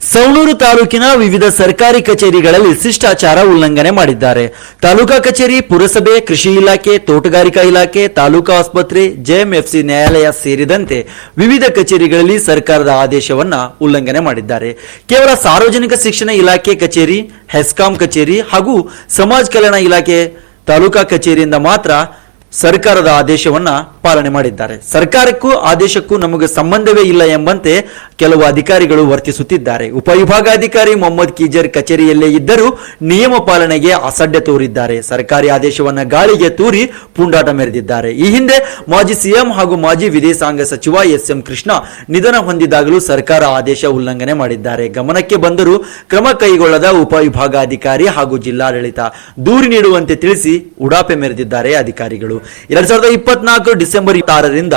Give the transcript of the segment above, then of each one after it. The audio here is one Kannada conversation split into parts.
ಸವಣೂರು ತಾಲೂಕಿನ ವಿವಿಧ ಸರ್ಕಾರಿ ಕಚೇರಿಗಳಲ್ಲಿ ಶಿಷ್ಟಾಚಾರ ಉಲ್ಲಂಘನೆ ಮಾಡಿದ್ದಾರೆ. ತಾಲೂಕಾ ಕಚೇರಿ, ಪುರಸಭೆ, ಕೃಷಿ ಇಲಾಖೆ, ತೋಟಗಾರಿಕಾ ಇಲಾಖೆ, ತಾಲೂಕಾ ಆಸ್ಪತ್ರೆ, ಜೆಎಂಎಫ್ಸಿ ನ್ಯಾಯಾಲಯ ಸೇರಿದಂತೆ ವಿವಿಧ ಕಚೇರಿಗಳಲ್ಲಿ ಸರ್ಕಾರದ ಆದೇಶವನ್ನು ಉಲ್ಲಂಘನೆ ಮಾಡಿದ್ದಾರೆ. ಕೇವಲ ಸಾರ್ವಜನಿಕ ಶಿಕ್ಷಣ ಇಲಾಖೆ ಕಚೇರಿ, ಹೆಸ್ಕಾಂ ಕಚೇರಿ ಹಾಗೂ ಸಮಾಜ ಕಲ್ಯಾಣ ಇಲಾಖೆ ತಾಲೂಕಾ ಕಚೇರಿಯಿಂದ ಮಾತ್ರ ಸರ್ಕಾರದ ಆದೇಶವನ್ನ ಪಾಲನೆ ಮಾಡಿದ್ದಾರೆ. ಸರ್ಕಾರಕ್ಕೂ ಆದೇಶಕ್ಕೂ ನಮಗೆ ಸಂಬಂಧವೇ ಇಲ್ಲ ಎಂಬಂತೆ ಕೆಲವು ಅಧಿಕಾರಿಗಳು ವರ್ತಿಸುತ್ತಿದ್ದಾರೆ. ಉಪವಿಭಾಗಾಧಿಕಾರಿ ಮೊಹಮ್ಮದ್ ಕೀಜರ್ ಕಚೇರಿಯಲ್ಲೇ ಇದ್ದರೂ ನಿಯಮ ಪಾಲನೆಗೆ ಅಸಡ್ಡೆ ತೋರಿದ್ದಾರೆ. ಸರ್ಕಾರಿ ಆದೇಶವನ್ನ ಗಾಳಿಗೆ ತೂರಿ ಪುಂಡಾಟ ಮೆರೆದಿದ್ದಾರೆ. ಈ ಹಿಂದೆ ಮಾಜಿ ಸಿಎಂ ಹಾಗೂ ಮಾಜಿ ವಿದೇಶಾಂಗ ಸಚಿವ ಎಸ್ ಎಂ ಕೃಷ್ಣ ನಿಧನ ಹೊಂದಿದಾಗಲೂ ಸರ್ಕಾರ ಆದೇಶ ಉಲ್ಲಂಘನೆ ಮಾಡಿದ್ದಾರೆ. ಗಮನಕ್ಕೆ ಬಂದರೂ ಕ್ರಮ ಕೈಗೊಳ್ಳದ ಉಪವಿಭಾಗಾಧಿಕಾರಿ ಹಾಗೂ ಜಿಲ್ಲಾಡಳಿತ ದೂರು ನೀಡುವಂತೆ ತಿಳಿಸಿ ಉಡಾಪೆ ಮೆರೆದಿದ್ದಾರೆ ಅಧಿಕಾರಿಗಳು. ಎರಡ್ ಸಾವಿರದ ಇಪ್ಪತ್ನಾಲ್ಕು ಡಿಸೆಂಬರ್ ಆರರಿಂದ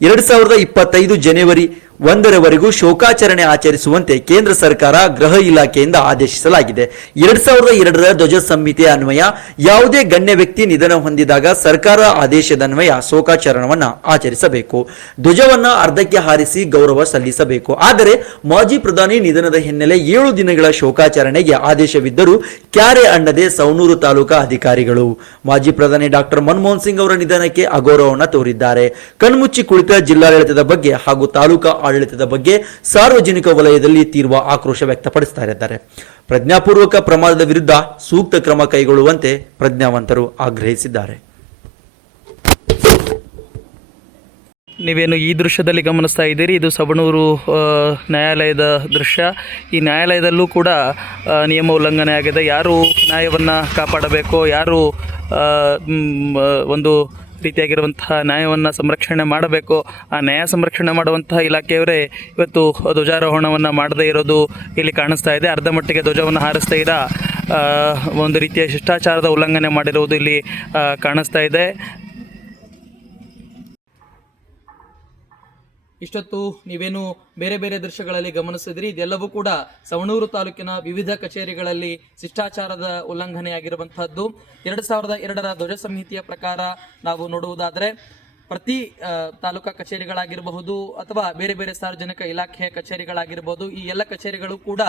ಎರಡ್ ಸಾವಿರದ ಇಪ್ಪತ್ತೈದು ಜನವರಿ ಒಂದರವರೆಗೂ ಶೋಕಾಚರಣೆ ಆಚರಿಸುವಂತೆ ಕೇಂದ್ರ ಸರ್ಕಾರ ಗೃಹ ಇಲಾಖೆಯಿಂದ ಆದೇಶಿಸಲಾಗಿದೆ. ಎರಡ್ ಸಾವಿರದ ಎರಡರ ಧ್ವಜ ಸಂಹಿತೆ ಅನ್ವಯ, ಯಾವುದೇ ಗಣ್ಯ ವ್ಯಕ್ತಿ ನಿಧನ ಹೊಂದಿದಾಗ ಸರ್ಕಾರ ಆದೇಶದನ್ವಯ ಶೋಕಾಚರಣವನ್ನು ಆಚರಿಸಬೇಕು. ಧ್ವಜವನ್ನ ಅರ್ಧಕ್ಕೆ ಹಾರಿಸಿ ಗೌರವ ಸಲ್ಲಿಸಬೇಕು. ಆದರೆ ಮಾಜಿ ಪ್ರಧಾನಿ ನಿಧನದ ಹಿನ್ನೆಲೆ ಏಳು ದಿನಗಳ ಶೋಕಾಚರಣೆಗೆ ಆದೇಶವಿದ್ದರೂ ಕ್ಯಾರೆ ಅಣ್ಣದೆ ಸವಣೂರು ತಾಲೂಕಾ ಅಧಿಕಾರಿಗಳು. ಮಾಜಿ ಪ್ರಧಾನಿ ಡಾಕ್ಟರ್ ಮನಮೋಹನ್ ಸಿಂಗ್ ಅವರ ನಿಧನಕ್ಕೆ ಅಗೌರವವನ್ನು ತೋರಿದ್ದಾರೆ. ಕಣ್ಮುಚ್ಚಿ ಕುಳಿತ ಜಿಲ್ಲಾಡಳಿತದ ಬಗ್ಗೆ ಹಾಗೂ ತಾಲೂಕಾ ಆಡಳಿತದ ಬಗ್ಗೆ ಸಾರ್ವಜನಿಕ ವಲಯದಲ್ಲಿ ತೀವ್ರ ಆಕ್ರೋಶ ವ್ಯಕ್ತಪಡಿಸ್ತಾ ಇದ್ದಾರೆ. ಪ್ರಜ್ಞಾಪೂರ್ವಕ ಪ್ರಮಾದದ ವಿರುದ್ಧ ಸೂಕ್ತ ಕ್ರಮ ಕೈಗೊಳ್ಳುವಂತೆ ಪ್ರಜ್ಞಾವಂತರು ಆಗ್ರಹಿಸಿದ್ದಾರೆ. ನೀವೇನು ಈ ದೃಶ್ಯದಲ್ಲಿ ಗಮನಿಸ್ತಾ ಇದ್ದೀರಿ? ಇದು ಸಬಣೂರು ನ್ಯಾಯಾಲಯದ ದೃಶ್ಯ. ಈ ನ್ಯಾಯಾಲಯದಲ್ಲೂ ಕೂಡ ನಿಯಮ ಉಲ್ಲಂಘನೆ ಆಗಿದೆ. ಯಾರು ನ್ಯಾಯವನ್ನು ಕಾಪಾಡಬೇಕೋ? ಯಾರು ಒಂದು ರೀತಿಯಾಗಿರುವಂತಹ ನ್ಯಾಯವನ್ನು ಸಂರಕ್ಷಣೆ ಮಾಡಬೇಕು. ಆ ನ್ಯಾಯ ಸಂರಕ್ಷಣೆ ಮಾಡುವಂತಹ ಇಲಾಖೆಯವರೇ ಇವತ್ತು ಧ್ವಜಾರೋಹಣವನ್ನು ಮಾಡದೇ ಇರೋದು ಇಲ್ಲಿ ಕಾಣಿಸ್ತಾ ಇದೆ. ಅರ್ಧ ಮಟ್ಟಿಗೆ ಧ್ವಜವನ್ನು ಹಾರಿಸ್ತಾ ಇದ್ದ ಒಂದು ರೀತಿಯ ಶಿಷ್ಟಾಚಾರದ ಉಲ್ಲಂಘನೆ ಮಾಡಿರುವುದು ಇಲ್ಲಿ ಕಾಣಿಸ್ತಾ ಇದೆ. ಇಷ್ಟೊತ್ತು ನೀವೇನು ಬೇರೆ ಬೇರೆ ದೃಶ್ಯಗಳಲ್ಲಿ ಗಮನಿಸಿದ್ರಿ? ಇದೆಲ್ಲವೂ ಕೂಡ ಸವಣೂರು ತಾಲೂಕಿನ ವಿವಿಧ ಕಚೇರಿಗಳಲ್ಲಿ ಶಿಷ್ಟಾಚಾರದ ಉಲ್ಲಂಘನೆಯಾಗಿರುವಂತಹದ್ದು. ಎರಡು ಸಾವಿರದ ಎರಡರ ಧ್ವಜ ಸಂಹಿತೆಯ ಪ್ರಕಾರ ನಾವು ನೋಡುವುದಾದರೆ, ಪ್ರತಿ ತಾಲೂಕಾ ಕಚೇರಿಗಳಾಗಿರಬಹುದು ಅಥವಾ ಬೇರೆ ಬೇರೆ ಸಾರ್ವಜನಿಕ ಇಲಾಖೆಯ ಕಚೇರಿಗಳಾಗಿರಬಹುದು, ಈ ಎಲ್ಲ ಕಚೇರಿಗಳು ಕೂಡ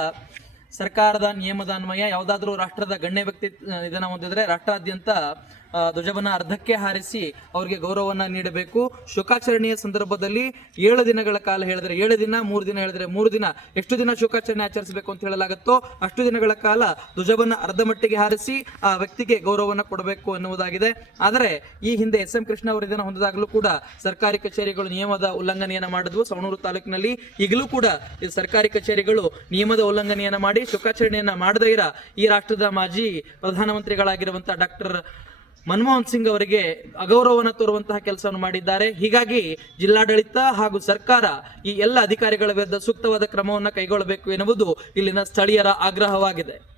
ಸರ್ಕಾರದ ನಿಯಮದ ಅನ್ವಯ ಯಾವುದಾದ್ರೂ ರಾಷ್ಟ್ರದ ಗಣ್ಯ ವ್ಯಕ್ತಿ ಇದನ್ನು ಹೊಂದಿದ್ರೆ ರಾಷ್ಟ್ರಾದ್ಯಂತ ಧ್ವಜವನ್ನ ಅರ್ಧಕ್ಕೆ ಹಾರಿಸಿ ಅವರಿಗೆ ಗೌರವವನ್ನ ನೀಡಬೇಕು. ಶೋಕಾಚರಣೆಯ ಸಂದರ್ಭದಲ್ಲಿ ಏಳು ದಿನಗಳ ಕಾಲ ಹೇಳಿದ್ರೆ, ಏಳು ದಿನ, ಮೂರು ದಿನ ಹೇಳಿದ್ರೆ ಮೂರು ದಿನ ಎಷ್ಟು ದಿನ ಶೋಕಾಚರಣೆ ಆಚರಿಸಬೇಕು ಅಂತ ಹೇಳಲಾಗುತ್ತೋ ಅಷ್ಟು ದಿನಗಳ ಕಾಲ ಧ್ವಜವನ್ನ ಅರ್ಧ ಮಟ್ಟಿಗೆ ಹಾರಿಸಿ ಆ ವ್ಯಕ್ತಿಗೆ ಗೌರವವನ್ನ ಕೊಡಬೇಕು ಎನ್ನುವುದಾಗಿದೆ ಆದರೆ ಈ ಹಿಂದೆ ಎಸ್ ಎಂ ಕೃಷ್ಣ ಅವರು ಇದನ್ನು ಹೊಂದಿದಾಗಲೂ ಕೂಡ ಸರ್ಕಾರಿ ಕಚೇರಿಗಳು ನಿಯಮದ ಉಲ್ಲಂಘನೆಯನ್ನು ಮಾಡಿದ್ವು. ಸವಣೂರು ತಾಲೂಕಿನಲ್ಲಿ ಈಗಲೂ ಕೂಡ ಸರ್ಕಾರಿ ಕಚೇರಿಗಳು ನಿಯಮದ ಉಲ್ಲಂಘನೆಯನ್ನು ಮಾಡಿ ಶೋಕಾಚರಣೆಯನ್ನ ಮಾಡದೇ ಇರ ಈ ರಾಷ್ಟ್ರದ ಮಾಜಿ ಪ್ರಧಾನಮಂತ್ರಿಗಳಾಗಿರುವಂತಹ ಡಾಕ್ಟರ್ ಮನಮೋಹನ್ ಸಿಂಗ್ ಅವರಿಗೆ ಅಗೌರವವನ್ನು ತೋರುವಂತಹ ಕೆಲಸವನ್ನು ಮಾಡಿದ್ದಾರೆ. ಹೀಗಾಗಿ ಜಿಲ್ಲಾಡಳಿತ ಹಾಗೂ ಸರ್ಕಾರ ಈ ಎಲ್ಲ ಅಧಿಕಾರಿಗಳ ವಿರುದ್ಧ ಸೂಕ್ತವಾದ ಕ್ರಮವನ್ನು ಕೈಗೊಳ್ಳಬೇಕು ಎನ್ನುವುದು ಇಲ್ಲಿನ ಸ್ಥಳೀಯರ ಆಗ್ರಹವಾಗಿದೆ.